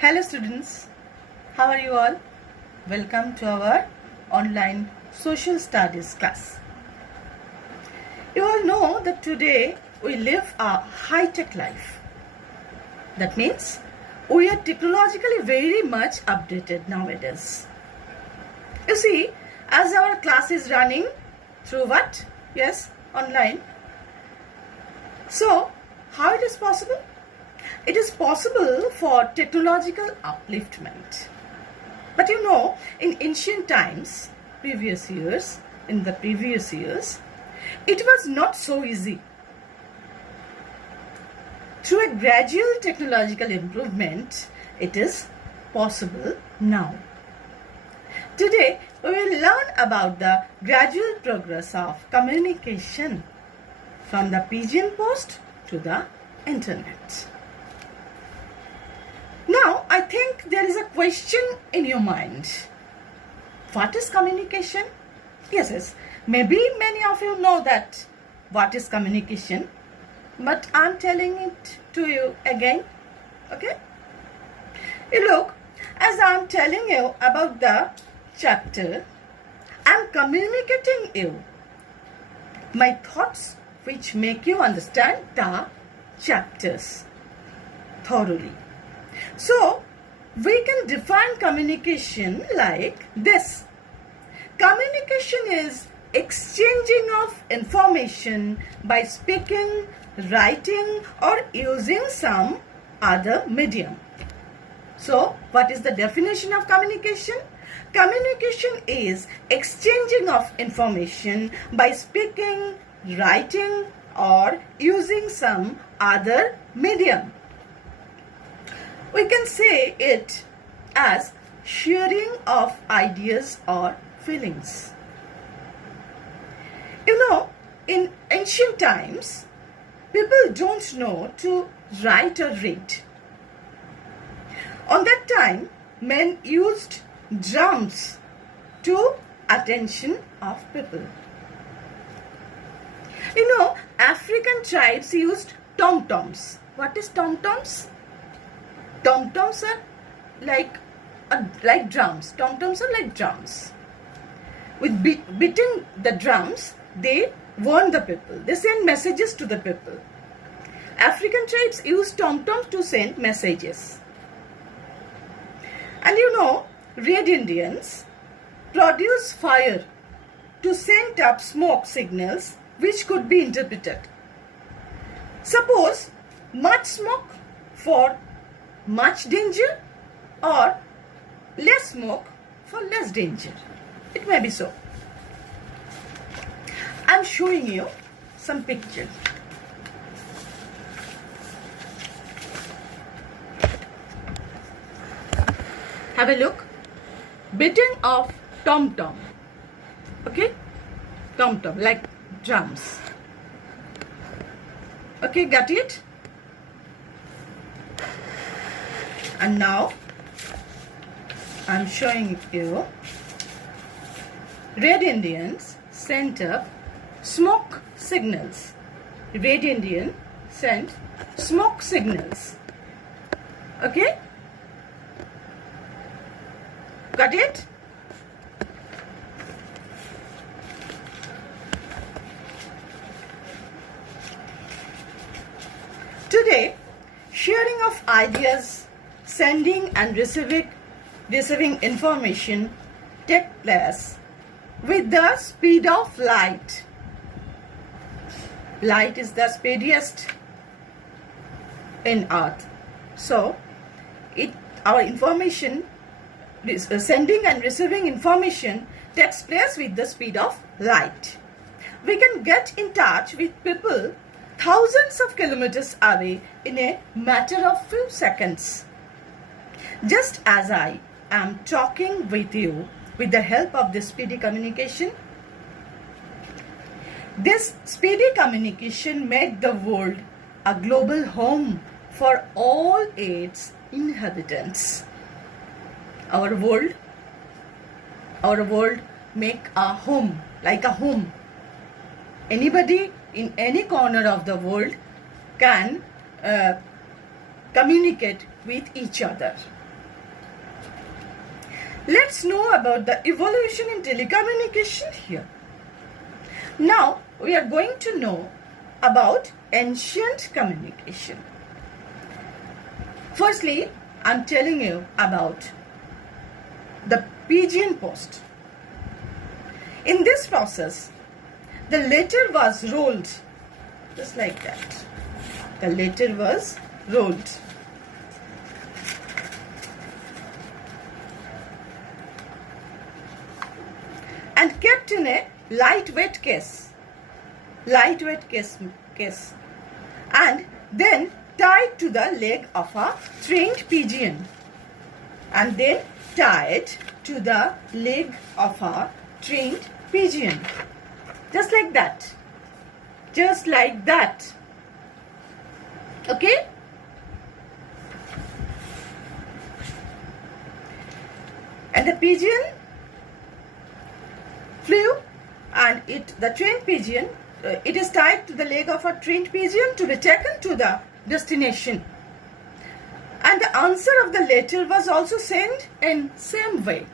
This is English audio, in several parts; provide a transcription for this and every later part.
Hello students, how are you all? Welcome to our online social studies class. You all know that today we live a high-tech life. That means we are technologically very much updated nowadays. You see, as our class is running through what? Yes, online. So, how it is possible? It is possible for technological upliftment. But you know, in ancient times, in the previous years, it was not so easy. Through a gradual technological improvement, it is possible now. Today, we will learn about the gradual progress of communication from the pigeon post to the internet. Now, I think there is a question in your mind. What is communication? Yes. Maybe many of you know that what is communication, but I'm telling it to you again. Okay? You look, as I'm telling you about the chapter, I'm communicating you my thoughts which make you understand the chapters thoroughly. So, we can define communication like this. Communication is exchanging of information by speaking, writing, or using some other medium. So, what is the definition of communication? Communication is exchanging of information by speaking, writing, or using some other medium. We can say it as sharing of ideas or feelings. You know, in ancient times, people don't know to write or read. On that time, men used drums to attention of people. You know, African tribes used Tomtoms. What is Tomtoms? Tomtoms are like drums. Tomtoms are like drums. With beating the drums, they warn the people. They send messages to the people. African tribes use tomtoms to send messages. And you know, Red Indians produce fire to send up smoke signals which could be interpreted. Suppose much smoke for much danger or less smoke for less danger. It may be so. I'm showing you some pictures. Have a look. Beating of tom-tom. Okay? Tom-tom, like drums. Okay, got it? And now, I'm showing you Red Indians sent up smoke signals. Red Indian sent smoke signals. Okay? Got it? Today, sharing of ideas, sending and receiving information take place with the speed of light. Light is the speediest in earth. So, our information, sending and receiving information takes place with the speed of light. We can get in touch with people thousands of kilometers away in a matter of few seconds. Just as I am talking with you with the help of this speedy communication. This speedy communication made the world a global home for all its inhabitants. Our world make a home, like a home. Anybody in any corner of the world can communicate with each other. Let's know about the evolution in telecommunication here. Now we are going to know about ancient communication. Firstly, I'm telling you about the pigeon post. In this process, the letter was rolled just like that. The letter was rolled. And kept in a lightweight case, and then tied to the leg of a trained pigeon, just like that, okay. And the pigeon flew, and the trained pigeon, it is tied to the leg of a trained pigeon to be taken to the destination. And the answer of the letter was also sent in same way.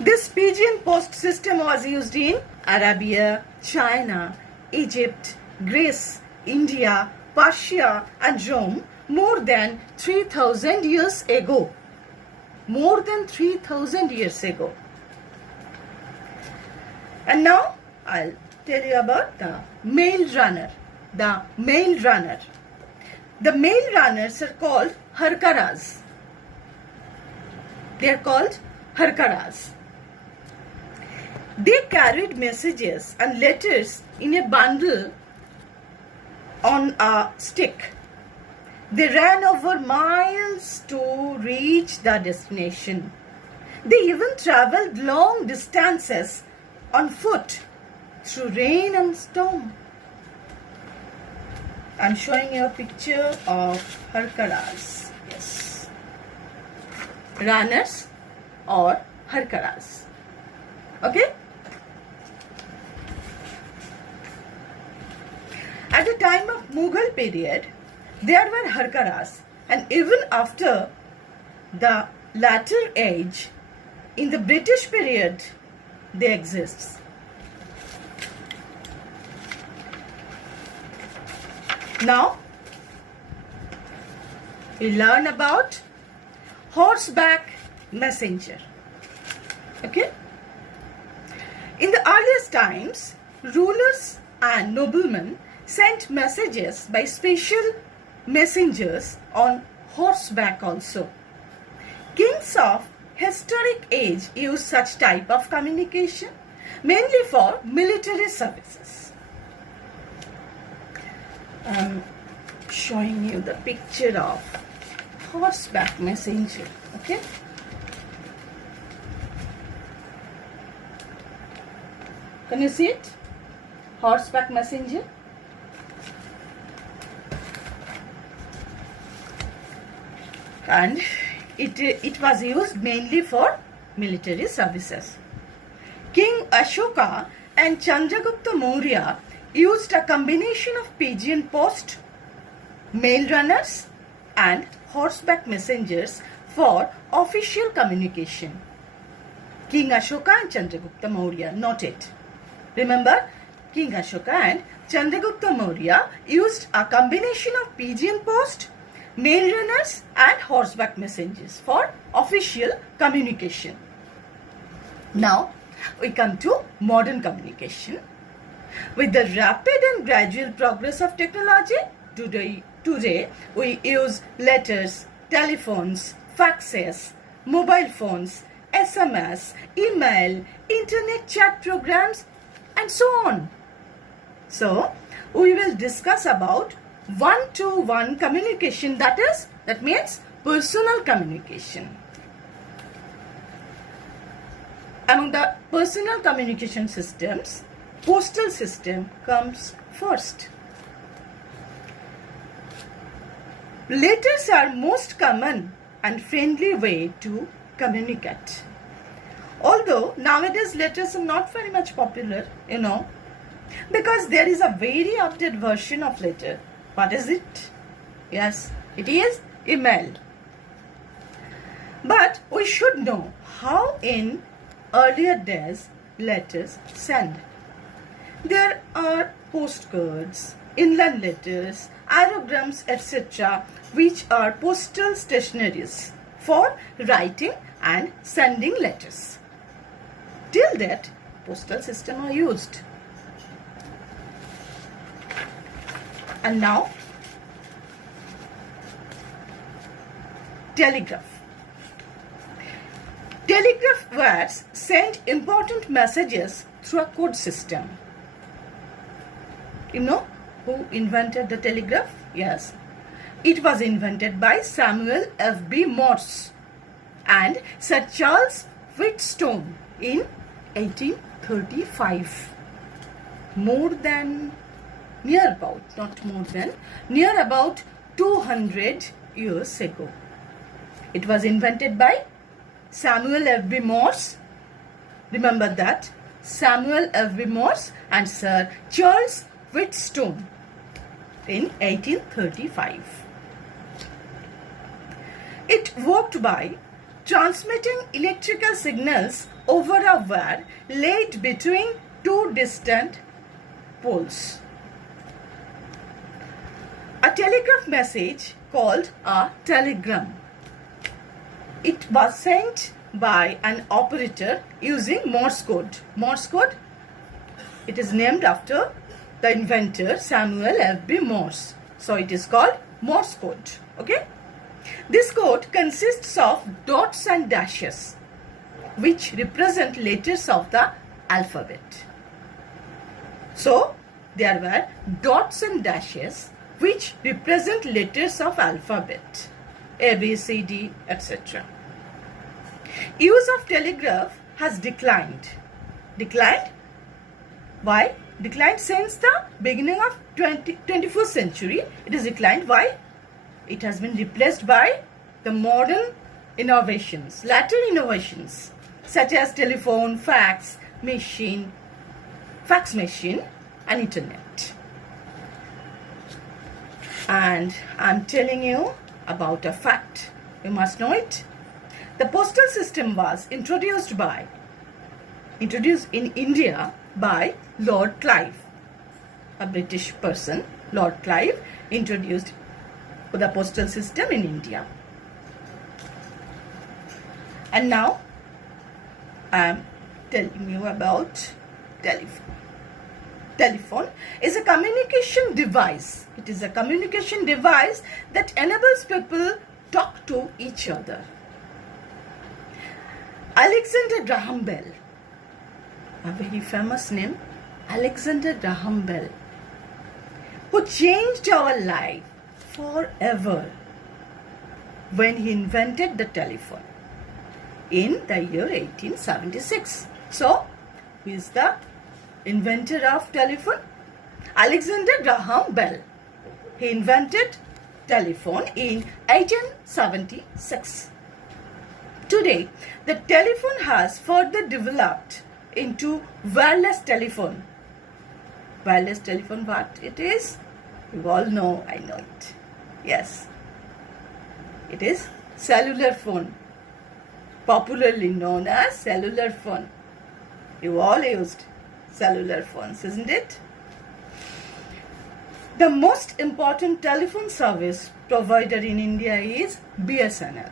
This pigeon post system was used in Arabia, China, Egypt, Greece, India, Persia and Rome more than 3,000 years ago. More than 3,000 years ago. And now I'll tell you about the mail runner. The mail runners are called harkaras. They are called harkaras. They carried messages and letters in a bundle on a stick. They ran over miles to reach the destination. They even traveled long distances on foot through rain and storm. I'm showing you a picture of harkaras. Yes. Runners or harkaras. Okay? At the time of Mughal period, there were harkaras, and even after the latter age, in the British period, they exist. Now, we learn about horseback messenger. Okay? In the earliest times, rulers and noblemen sent messages by special messengers on horseback also. Kings of historic age used such type of communication mainly for military services. I'm showing you the picture of horseback messenger. Okay? Can you see it? Horseback messenger. And it was used mainly for military services. King Ashoka and Chandragupta Maurya used a combination of pigeon post, mail runners and horseback messengers for official communication. King Ashoka and Chandragupta Maurya, note it. Remember, King Ashoka and Chandragupta Maurya used a combination of pigeon post, mail runners and horseback messengers for official communication. Now, we come to modern communication. With the rapid and gradual progress of technology, today we use letters, telephones, faxes, mobile phones, SMS, email, internet chat programs and so on. So, we will discuss about one-to-one communication, that means personal communication. Among the personal communication systems, postal system comes first. Letters are most common and friendly way to communicate. Although nowadays letters are not very much popular, because there is a very updated version of letter. What is it? Yes, it is email. But we should know how in earlier days letters sent. There are postcards, inland letters, aerograms, etc., which are postal stationaries for writing and sending letters. Till that, postal system are used. And now, telegraph. Telegraph wires send important messages through a code system. You know who invented the telegraph? Yes. It was invented by Samuel F.B. Morse and Sir Charles Wheatstone in 1835. Near about 200 years ago. It was invented by Samuel F.B. Morse. Remember that. Samuel F.B. Morse and Sir Charles Wheatstone in 1835. It worked by transmitting electrical signals over a wire laid between two distant poles. A telegraph message called a telegram. It was sent by an operator using Morse code. Morse code, it is named after the inventor Samuel F.B. Morse. So it is called Morse code. Okay. This code consists of dots and dashes which represent letters of the alphabet. So there were dots and dashes which represent letters of alphabet. A, B, C, D, etc. Use of telegraph has declined. Declined? Why? Declined since the beginning of 21st century. It is declined. Why? It has been replaced by the modern innovations, later innovations, such as telephone, fax machine, and internet. And I'm telling you about a fact. You must know it. The postal system was introduced in India by Lord Clive, a British person. Lord Clive introduced the postal system in India. And now I am telling you about telephone. Telephone is a communication device. It is a communication device that enables people talk to each other. Alexander Graham Bell, a very famous name, Alexander Graham Bell, who changed our life forever when he invented the telephone in the year 1876. So, who is the inventor of telephone? Alexander Graham Bell. He invented telephone in 1876. Today, the telephone has further developed into wireless telephone. Wireless telephone, what it is? You all know, I know it. Yes. It is cellular phone, popularly known as cellular phone. You all used cellular phones, isn't it? The most important telephone service provider in India is BSNL.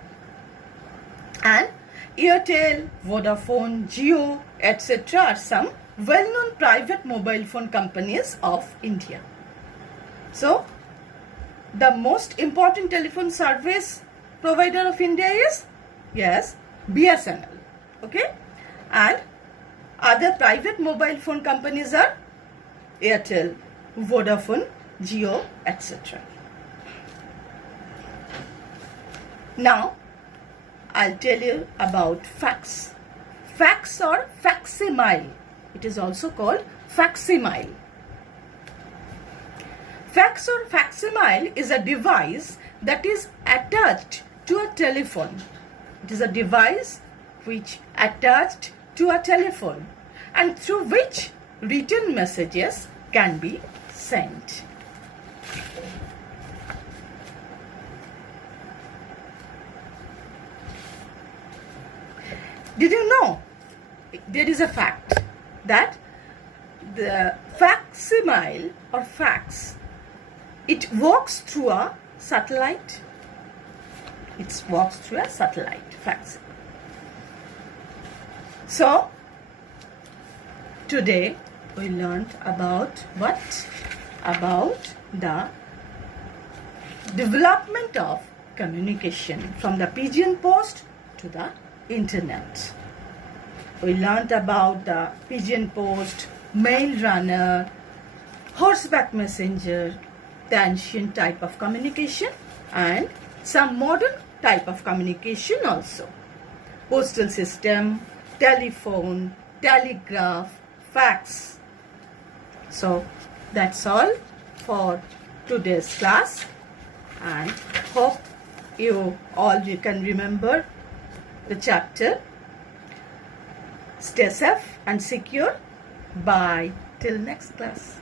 And Airtel, Vodafone, Jio, etc. are some well-known private mobile phone companies of India. So, the most important telephone service provider of India is, yes, BSNL. Okay? And other private mobile phone companies are Airtel, Vodafone, Jio, etc. Now, I'll tell you about fax. Fax or facsimile. It is also called facsimile. Fax or facsimile is a device that is attached to a telephone. It is a device which attached to a telephone and through which written messages can be sent. Did you know there is a fact that the facsimile or fax, it walks through a satellite? It walks through a satellite, fax. So today we learned about what? About the development of communication from the pigeon post to the internet. We learned about the pigeon post, mail runner, horseback messenger, the ancient type of communication, and some modern type of communication also. Postal system, telephone, telegraph, fax. So that's all for today's class, and hope you can remember the chapter. Stay safe and secure. Bye till next class.